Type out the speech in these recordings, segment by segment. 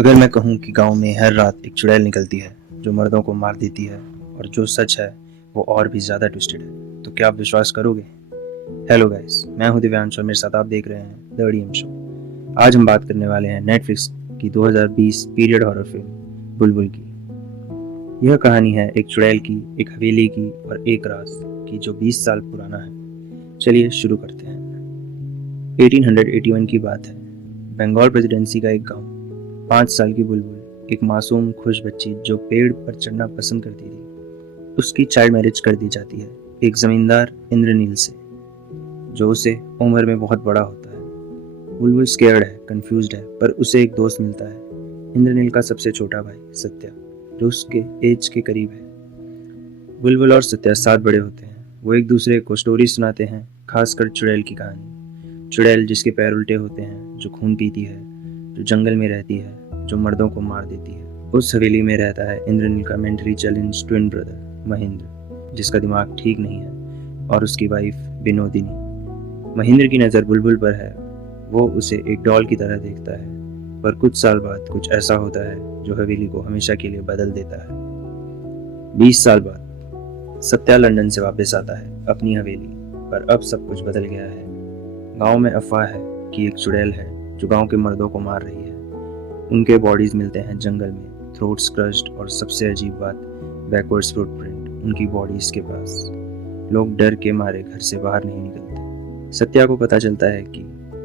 अगर मैं कहूँ कि गांव में हर रात एक चुड़ैल निकलती है जो मर्दों को मार देती है और जो सच है वो और भी ज़्यादा ट्विस्टेड है, तो क्या आप विश्वास करोगे? हेलो गाइस, मैं हूं दिव्यांश और मेरे साथ आप देख रहे हैं द डीएम शो। आज हम बात करने वाले हैं नेटफ्लिक्स की 2020 पीरियड हॉरर फिल्म बुलबुल की। यह कहानी है एक चुड़ैल की, एक हवेली की और एक राज की जो 20 साल पुराना है। चलिए शुरू करते हैं। 1881 की बात है। बंगाल प्रेसिडेंसी का एक गांव। 5 साल की बुलबुल एक मासूम खुश बच्ची जो पेड़ पर चढ़ना पसंद करती थी, उसकी चाइल्ड मैरिज कर दी जाती है एक जमींदार इंद्रनील से, जो उसे उम्र में बहुत बड़ा होता है। बुलबुल स्केयर्ड है, कंफ्यूज्ड है, पर उसे एक दोस्त मिलता है, इंद्रनील का सबसे छोटा भाई सत्या, जो उसके एज के करीब है। बुलबुल और सत्या साथ बड़े होते हैं। वो एक दूसरे को स्टोरी सुनाते हैं, खासकर चुड़ैल की कहानी। चुड़ैल जिसके पैर उल्टे होते हैं, जो खून पीती है, जो जंगल में रहती है, जो मर्दों को मार देती है। उस हवेली में रहता है इंद्रनील का mentally challenge twin brother Mahendra, जिसका दिमाग ठीक नहीं है, और उसकी वाइफ विनोदिनी। महेंद्र की नज़र बुलबुल पर है। वो उसे एक डॉल की तरह देखता है, पर कुछ साल बाद कुछ ऐसा होता है जो हवेली को हमेशा के लिए बदल देता है। 20 साल बाद सत्या लंदन से वापस आता है अपनी हवेली, पर अब सब कुछ बदल गया है। गांव में अफवाह है कि एक चुड़ैल है जो गांव के मर्दों को मार रही है। उनके बॉडीज मिलते हैं जंगल में, थ्रोट्स क्रश्ड, और सबसे अजीब बात, बैकवर्ड्स फुटप्रिंट उनकी बॉडीज के पास। लोग डर के मारे घर से बाहर नहीं निकलते। सत्या को पता चलता है कि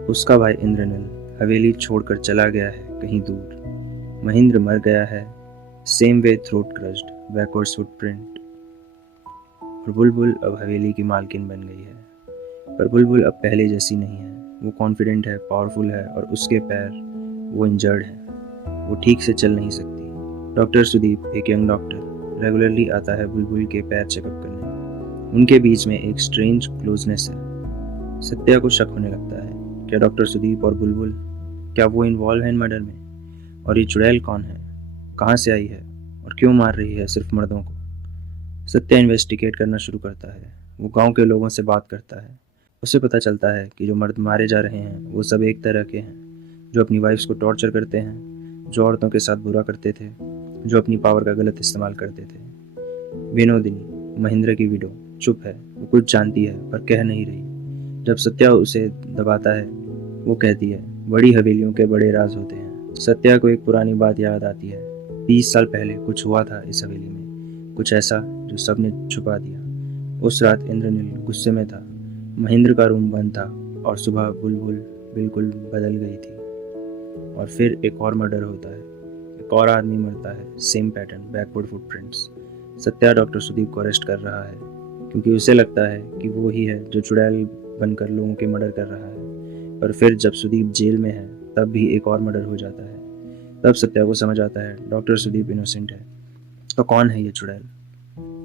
उसका भाई इंद्रनील हवेली छोड़कर चला गया है कहीं दूर। महेंद्र मर गया है, same way, throat crushed, backwards footprint. और बुलबुल अब हवेली की मालकिन बन गई है। पर बुलबुल अब पहले जैसी नहीं है। वो कॉन्फिडेंट है, पावरफुल है, और उसके पैर, वो इंजर्ड है। वो ठीक से चल नहीं सकती। डॉक्टर सुदीप, एक यंग डॉक्टर, रेगुलरली आता है बुलबुल के पैर चेकअप करने। उनके बीच में एक स्ट्रेंज क्लोजनेस है। सत्या को शक होने लगता है, क्या डॉक्टर सुदीप और बुलबुल, क्या वो इन्वॉल्व है इन मर्डर में? और ये चुड़ैल कौन है, कहाँ से आई है, और क्यों मार रही है सिर्फ मर्दों को? सत्या इन्वेस्टिगेट करना शुरू करता है। वो गांव के लोगों से बात करता है। उसे पता चलता है कि जो मर्द मारे जा रहे हैं वो सब एक तरह के हैं, जो अपनी वाइफ्स को टॉर्चर करते हैं, जो औरतों के साथ बुरा करते थे, जो अपनी पावर का गलत इस्तेमाल करते थे। विनोदिनी, महेंद्र की विडो, चुप है। वो कुछ जानती है पर कह नहीं रही। जब सत्या उसे दबाता है, वो कहती है, बड़ी हवेलियों के बड़े राज होते हैं। सत्या को एक पुरानी बात याद आती है। 20 साल पहले कुछ हुआ था इस हवेली में, कुछ ऐसा जो सबने छुपा दिया। उस रात इंद्रनील गुस्से में था, महेंद्र का रूम बंद था, और सुबह बुलबुल बिल्कुल बदल गई थी। और फिर एक और मर्डर होता है, एक और आदमी मरता है, same pattern, backward footprints. Satya doctor Sudeep को अरेस्ट कर रहा है, क्योंकि उसे लगता है कि वो ही है जो चुड़ैल बनकर लोगों के मर्डर कर रहा है। पर फिर जब सुदीप जेल में है, तब भी एक और मर्डर हो जाता है। तब सत्या को समझ आता है डॉक्टर सुदीप इनोसेंट है। तो कौन है ये चुड़ैल?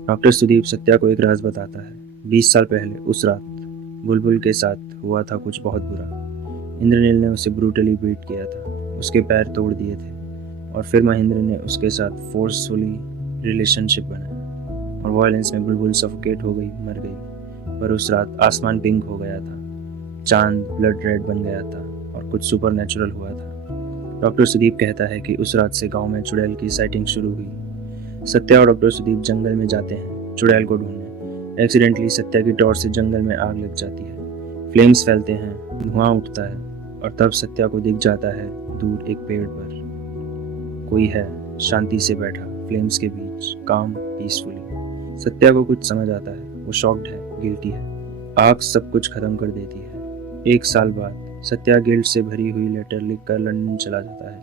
डॉक्टर सुदीप सत्या को एक राज बताता है। 20 साल पहले उस रात बुलबुल के साथ हुआ था कुछ बहुत बुरा। इंद्रनील ने उसे ब्रूटली बीट किया था, उसके पैर तोड़ दिए थे, और फिर महेंद्र ने उसके साथ फोर्सफुली रिलेशनशिप बनाया, और वायलेंस में बुलबुल सफोकेट हो गई, मर गई। पर उस रात आसमान पिंक हो गया था, चांद ब्लड रेड बन गया था, और कुछ सुपर नेचुरल हुआ था। डॉक्टर सुदीप कहता है कि उस रात से गांव में चुड़ैल की साइटिंग शुरू हुई। सत्या और डॉक्टर सुदीप जंगल में जाते हैं चुड़ैल को ढूंढने। एक्सीडेंटली सत्या की टॉर्च से जंगल में आग लग जाती है। फ्लेम्स फैलते हैं, धुआं उठता है, और तब सत्या को दिख जाता है दूर एक पेड़ पर कोई है, शांति से बैठा फ्लेम्स के बीच, काम, पीसफुली। सत्या को कुछ समझ आता है। वो शॉक्ड है, गिल्टी है। आग सब कुछ खत्म कर देती है। 1 साल बाद सत्या गिल्ट से भरी हुई लेटर लिखकर लंदन चला जाता है।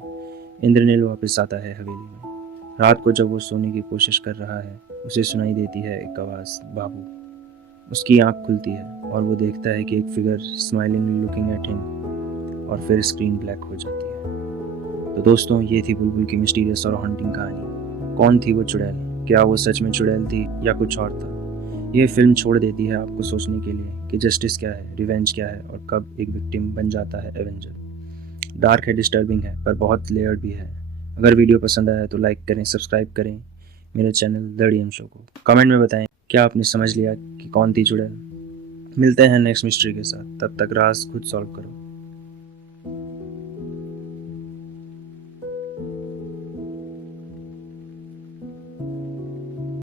इंद्रनील वापस आता है हवेली में। रात को जब वो सोने की कोशिश कर रहा है, उसे सुनाई देती है एक आवाज़, बाबू। उसकी आंख खुलती है और वो देखता है कि एक figure smilingly looking at him, और फिर स्क्रीन ब्लैक हो जाती है। तो दोस्तों, ये थी बुलबुल की मिस्टीरियस और हॉन्टिंग कहानी। कौन थी वो चुड़ैल? क्या वो सच में चुड़ैल थी या कुछ और था? ये फिल्म छोड़ देती है आपको सोचने के लिए कि जस्टिस क्या है, रिवेंज क्या है, और कब एक विक्टिम बन जाता है एवेंजर। डार्क है, डिस्टर्बिंग है, पर बहुत लेयर्ड भी है। अगर वीडियो पसंद आया तो लाइक करें, सब्सक्राइब करें मेरे चैनल द डीएम शो को। कमेंट में बताएं क्या आपने समझ लिया कि कौन थी चुड़ैल। मिलते हैं नेक्स्ट मिस्ट्री के साथ, तब तक राज खुद सॉल्व करो।